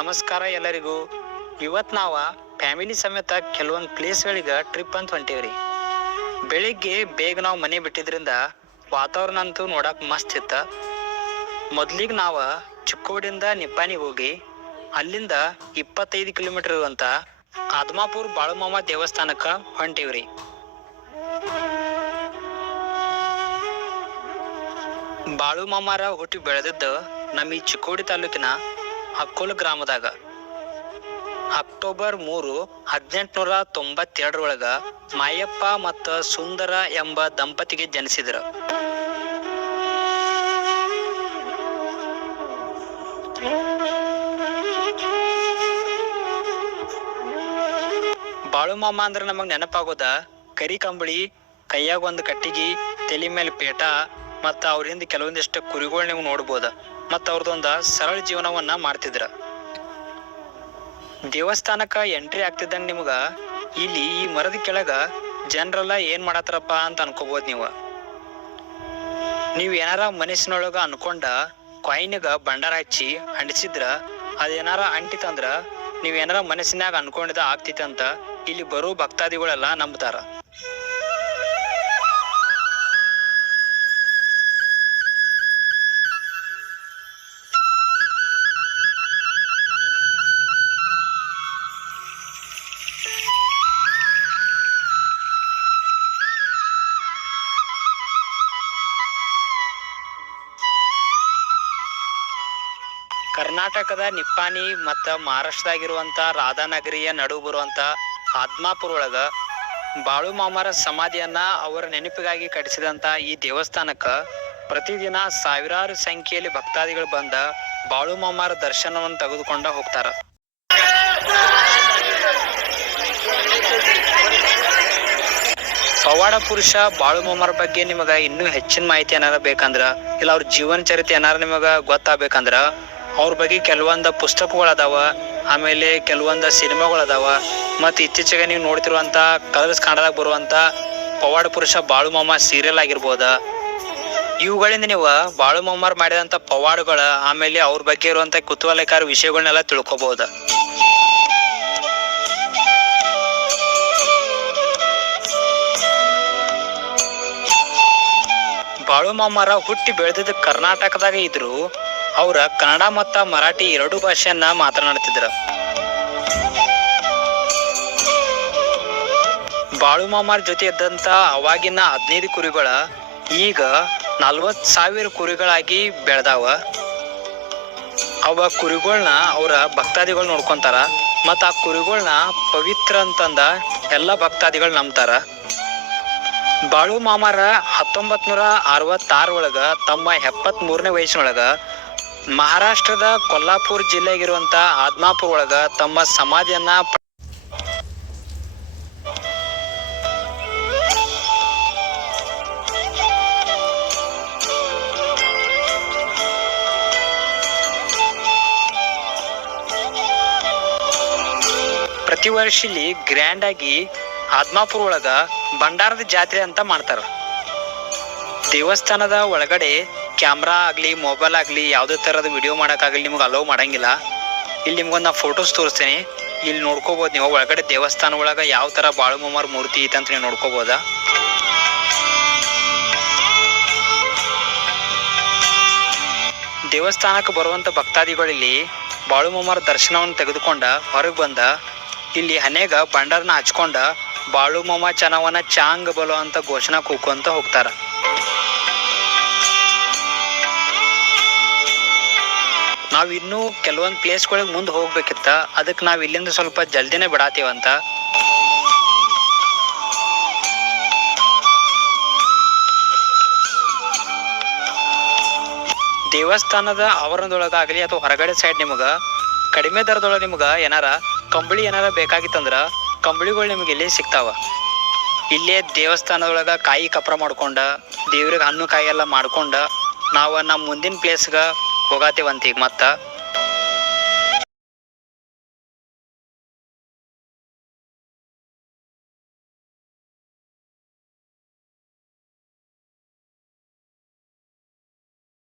ನಮಸ್ಕಾರ ಎಲ್ಲರಿಗೂ. ಇವತ್ತು ನಾವು ಫ್ಯಾಮಿಲಿ ಸಮೇತ ಕೆಲವೊಂದು ಪ್ಲೇಸ್ಗಳಿಗೆ ಟ್ರಿಪ್ ಅಂತ ಹೊಂಟೀವ್ರಿ. ಬೆಳಿಗ್ಗೆ ಬೇಗ ನಾವು ಮನೆ ಬಿಟ್ಟಿದ್ರಿಂದ ವಾತಾವರಣ ಅಂತೂ ನೋಡಕ್ಕೆ ಮಸ್ತ್ ಇತ್ತ. ಮೊದ್ಲಿಗೆ ನಾವು ಚಿಕ್ಕೋಡಿಂದ ನಿಪ್ಪಾಣಿಗೆ ಹೋಗಿ ಅಲ್ಲಿಂದ ಇಪ್ಪತ್ತೈದು ಕಿಲೋಮೀಟರ್ ಇರುವಂತ ಆದ್ಮಾಪುರ್ ಬಾಳುಮಾಮ ದೇವಸ್ಥಾನಕ್ಕೆ ಹೊಂಟೀವ್ರಿ. ಬಾಳುಮಾಮಾರ ಹುಟ್ಟಿ ಬೆಳೆದಿದ್ದು ನಮ್ಮ ಈ ಚಿಕ್ಕೋಡಿ ತಾಲೂಕಿನ ಅಕ್ಕೋಲ ಗ್ರಾಮದಾಗ. ಅಕ್ಟೋಬರ್ ಮೂರು, ಹದಿನೆಂಟುನೂರ ತೊಂಬತ್ತೆರಡರೊಳಗ ಮಾಯಪ್ಪ ಮತ್ತು ಸುಂದರ ಎಂಬ ದಂಪತಿಗೆ ಜನಿಸಿದರು. ಬಾಳು ಮಾಮ ಅಂದ್ರೆ ನಮಗ್ ನೆನಪಾಗೋದ, ಕರಿ ಕಂಬಳಿ, ಕೈಯಾಗ ಒಂದು ಕಟ್ಟಿಗಿ, ತಲೆ ಮೇಲೆ ಪೇಟ, ಮತ್ತ ಅವರಿಂದ ಕೆಲವೊಂದಿಷ್ಟು ಕುರಿಗಳು ನೀವು ನೋಡ್ಬೋದ. ಮತ್ತ ಅವ್ರದೊಂದ ಸರಳ ಜೀವನವನ್ನ ಮಾಡ್ತಿದ್ರ. ದೇವಸ್ಥಾನಕ್ಕ ಎಂಟ್ರಿ ಆಗ್ತಿದ್ದಂಗ ನಿಮ್ಗ ಇಲ್ಲಿ ಈ ಮರದ ಕೆಳಗ ಜನರೆಲ್ಲ ಏನ್ ಮಾಡತ್ತಾರಪ್ಪ ಅಂತ ಅನ್ಕೋಬಹುದು ನೀವು. ನೀವ್ ಏನಾರ ಮನಸ್ಸಿನೊಳಗ ಅನ್ಕೊಂಡ ಕಾಯಿನ್ಗ ಬಂಡಾರ ಹಚ್ಚಿ ಅಂಟಿಸಿದ್ರ, ಅದೇನಾರ ಅಂಟಿತಂದ್ರ ನೀವ್ ಏನಾರ ಮನಸ್ಸಿನಾಗ ಅನ್ಕೊಂಡಿದ ಆಗ್ತಿತ್ತಂತ ಇಲ್ಲಿ ಬರೋ ಭಕ್ತಾದಿಗಳೆಲ್ಲ ನಂಬ್ತಾರ. ಕರ್ನಾಟಕದ ನಿಪ್ಪಾಣಿ ಮತ್ತ ಮಹಾರಾಷ್ಟ್ರದಾಗಿರುವಂತ ರಾಧಾನಗರಿಯ ನಡು ಬರುವಂತ ಆದ್ಮಾಪುರ ಒಳಗ ಬಾಳು ಮಾಮರ ಸಮಾಧಿಯನ್ನ ಅವರ ನೆನಪಿಗಾಗಿ ಕಟ್ಟಿಸಿದಂತ ಈ ದೇವಸ್ಥಾನಕ್ಕ ಪ್ರತಿದಿನ ಸಾವಿರಾರು ಸಂಖ್ಯೆಯಲ್ಲಿ ಭಕ್ತಾದಿಗಳು ಬಂದ ಬಾಳು ಮಾಮಾರ ದರ್ಶನವನ್ನು ತೆಗೆದುಕೊಂಡ ಹೋಗ್ತಾರ. ಪವಾಡ ಪುರುಷ ಬಾಳು ಮಾಮಾರ ಬಗ್ಗೆ ನಿಮಗ ಇನ್ನೂ ಹೆಚ್ಚಿನ ಮಾಹಿತಿ ಏನಾರ ಬೇಕಂದ್ರ, ಇಲ್ಲ ಅವ್ರ ಜೀವನ ಚರಿತ್ರೆ ಏನಾರ ನಿಮಗ ಗೊತ್ತಾಗ್ಬೇಕಂದ್ರ ಅವ್ರ ಬಗ್ಗೆ ಕೆಲವೊಂದು ಪುಸ್ತಕಗಳು ಅದಾವ ಆಮೇಲೆ ಕೆಲವೊಂದು ಸಿನಿಮಾಗಳು ಅದಾವ ಮತ್ತು ಇತ್ತೀಚೆಗೆ ನೀವು ನೋಡ್ತಿರುವಂಥ ಕಲರ್ಸ್ ಕನ್ನಡದಾಗ ಬರುವಂತ ಪವಾಡ ಪುರುಷ ಬಾಳು ಮಾಮ ಸೀರಿಯಲ್ ಆಗಿರ್ಬೋದ. ಇವುಗಳಿಂದ ನೀವು ಬಾಳು ಮಾಮಾರ್ ಮಾಡಿದಂತ ಪವಾಡಗಳ, ಆಮೇಲೆ ಅವ್ರ ಬಗ್ಗೆ ಇರುವಂತ ಕುತೂಹಲಕಾರ ವಿಷಯಗಳನ್ನೆಲ್ಲ ತಿಳ್ಕೊಬೋದು. ಬಾಳು ಮಾಮಾರ ಹುಟ್ಟಿ ಬೆಳೆದಿದ್ದ ಕರ್ನಾಟಕದಾಗ ಇದ್ರು ಅವ್ರ ಕನ್ನಡ ಮತ್ತ ಮರಾಠಿ ಎರಡು ಭಾಷೆಯನ್ನ ಮಾತನಾಡ್ತಿದ್ರು. ಬಾಳು ಮಾಮಾರ್ ಜೊತೆ ಇದ್ದಂತ ಅವಾಗಿನ ಹದಿನೈದು ಕುರಿಗಳ ಈಗ ನಲ್ವತ್ ಸಾವಿರ ಕುರಿಗಳಾಗಿ ಬೆಳೆದಾವ. ಅವ ಕುರಿಗಳನ್ನ ಅವರ ಭಕ್ತಾದಿಗಳು ನೋಡ್ಕೊಂತಾರ ಮತ್ತು ಆ ಕುರಿಗಳನ್ನ ಪವಿತ್ರ ಅಂತಂದ ಎಲ್ಲ ಭಕ್ತಾದಿಗಳು ನಂಬ್ತಾರ. ಬಾಳು ಮಾಮಾರ ಹತ್ತೊಂಬತ್ ನೂರ ಅರವತ್ತಾರ ಒಳಗ ತಮ್ಮ ಎಪ್ಪತ್ ಮೂರನೇ ವಯಸ್ಸಿನೊಳಗ ಮಹಾರಾಷ್ಟ್ರದ ಕೊಲ್ಲಾಪುರ ಜಿಲ್ಲೆಗಿರುವಂತ ಆದ್ಮಾಪುರ ಒಳಗ ತಮ್ಮ ಸಮಾಧಿಯನ್ನ ಪ್ರತಿ ವರ್ಷ ಇಲ್ಲಿ ಗ್ರ್ಯಾಂಡ್ ಆಗಿ ಆದ್ಮಾಪುರ ಒಳಗ ಭಂಡಾರದ ಜಾತ್ರೆ ಅಂತ ಮಾಡ್ತಾರ. ದೇವಸ್ಥಾನದ ಒಳಗಡೆ ಕ್ಯಾಮ್ರಾ ಆಗಲಿ ಮೊಬೈಲ್ ಆಗಲಿ, ಯಾವುದೇ ತರದ ವಿಡಿಯೋ ಮಾಡೋಕ್ಕಾಗಲಿ ನಿಮ್ಗೆ ಅಲೋ ಮಾಡಂಗಿಲ್ಲ. ಇಲ್ಲಿ ನಿಮ್ಗೊಂದು ನಾ ಫೋಟೋಸ್ ತೋರಿಸ್ತೀನಿ. ಇಲ್ಲಿ ನೋಡ್ಕೋಬೋದು ನೀವು. ಒಳಗಡೆ ದೇವಸ್ಥಾನ ಒಳಗೆ ಯಾವ ತರ ಬಾಳು ಮೊಮ್ಮರ್ ಮೂರ್ತಿ ಐತೆ ಅಂತ ನೀವು ನೋಡ್ಕೋಬಹುದ ದೇವಸ್ಥಾನಕ್ಕೆ ಬರುವಂತ ಭಕ್ತಾದಿಗಳಲ್ಲಿ ಬಾಳು ಮೊಮ್ಮರ ದರ್ಶನವನ್ನು ತೆಗೆದುಕೊಂಡ ಹೊರಗೆ ಬಂದ, ಇಲ್ಲಿ ಅನೇಕ ಬಂಡರ್ನ ಹಚ್ಕೊಂಡ ಬಾಳು ಮೊಮ್ಮ ಚನವನ ಚಾಂಗ್ ಬಲೋ ಅಂತ ಘೋಷಣಾ ಕೂಕೊಂತ ಹೋಗ್ತಾರ. ನಾವ್ ಇನ್ನೂ ಕೆಲವೊಂದು ಪ್ಲೇಸ್ಗಳಿಗೆ ಮುಂದೆ ಹೋಗ್ಬೇಕಿತ್ತ. ಅದಕ್ಕೆ ನಾವು ಇಲ್ಲಿಂದ ಸ್ವಲ್ಪ ಜಲ್ದಿನೇ ಬಿಡಾತೀವಂತ. ದೇವಸ್ಥಾನದ ಆವರಣದೊಳಗಾಗಲಿ ಅಥವಾ ಹೊರಗಡೆ ಸೈಡ್ ನಿಮಗೆ, ಕಡಿಮೆ ದರದೊಳಗೆ ನಿಮ್ಗೆ ಏನಾರ ಕಂಬಳಿ ಏನಾರ ಬೇಕಾಗಿತ್ತಂದ್ರ ಕಂಬಳಿಗಳು ನಿಮ್ಗೆ ಇಲ್ಲಿ ಸಿಗ್ತಾವ. ಇಲ್ಲೇ ದೇವಸ್ಥಾನದೊಳಗೆ ಕಾಯಿ ಕಪ್ರ ಮಾಡ್ಕೊಂಡ, ದೇವ್ರಿಗೆ ಹಣ್ಣು ಕಾಯಿ ಎಲ್ಲ ಮಾಡ್ಕೊಂಡ, ನಾವು ನಮ್ಮ ಮುಂದಿನ ಪ್ಲೇಸ್ಗ ಹೋಗಾತೀವಂತ ಈಗ ಮತ್ತ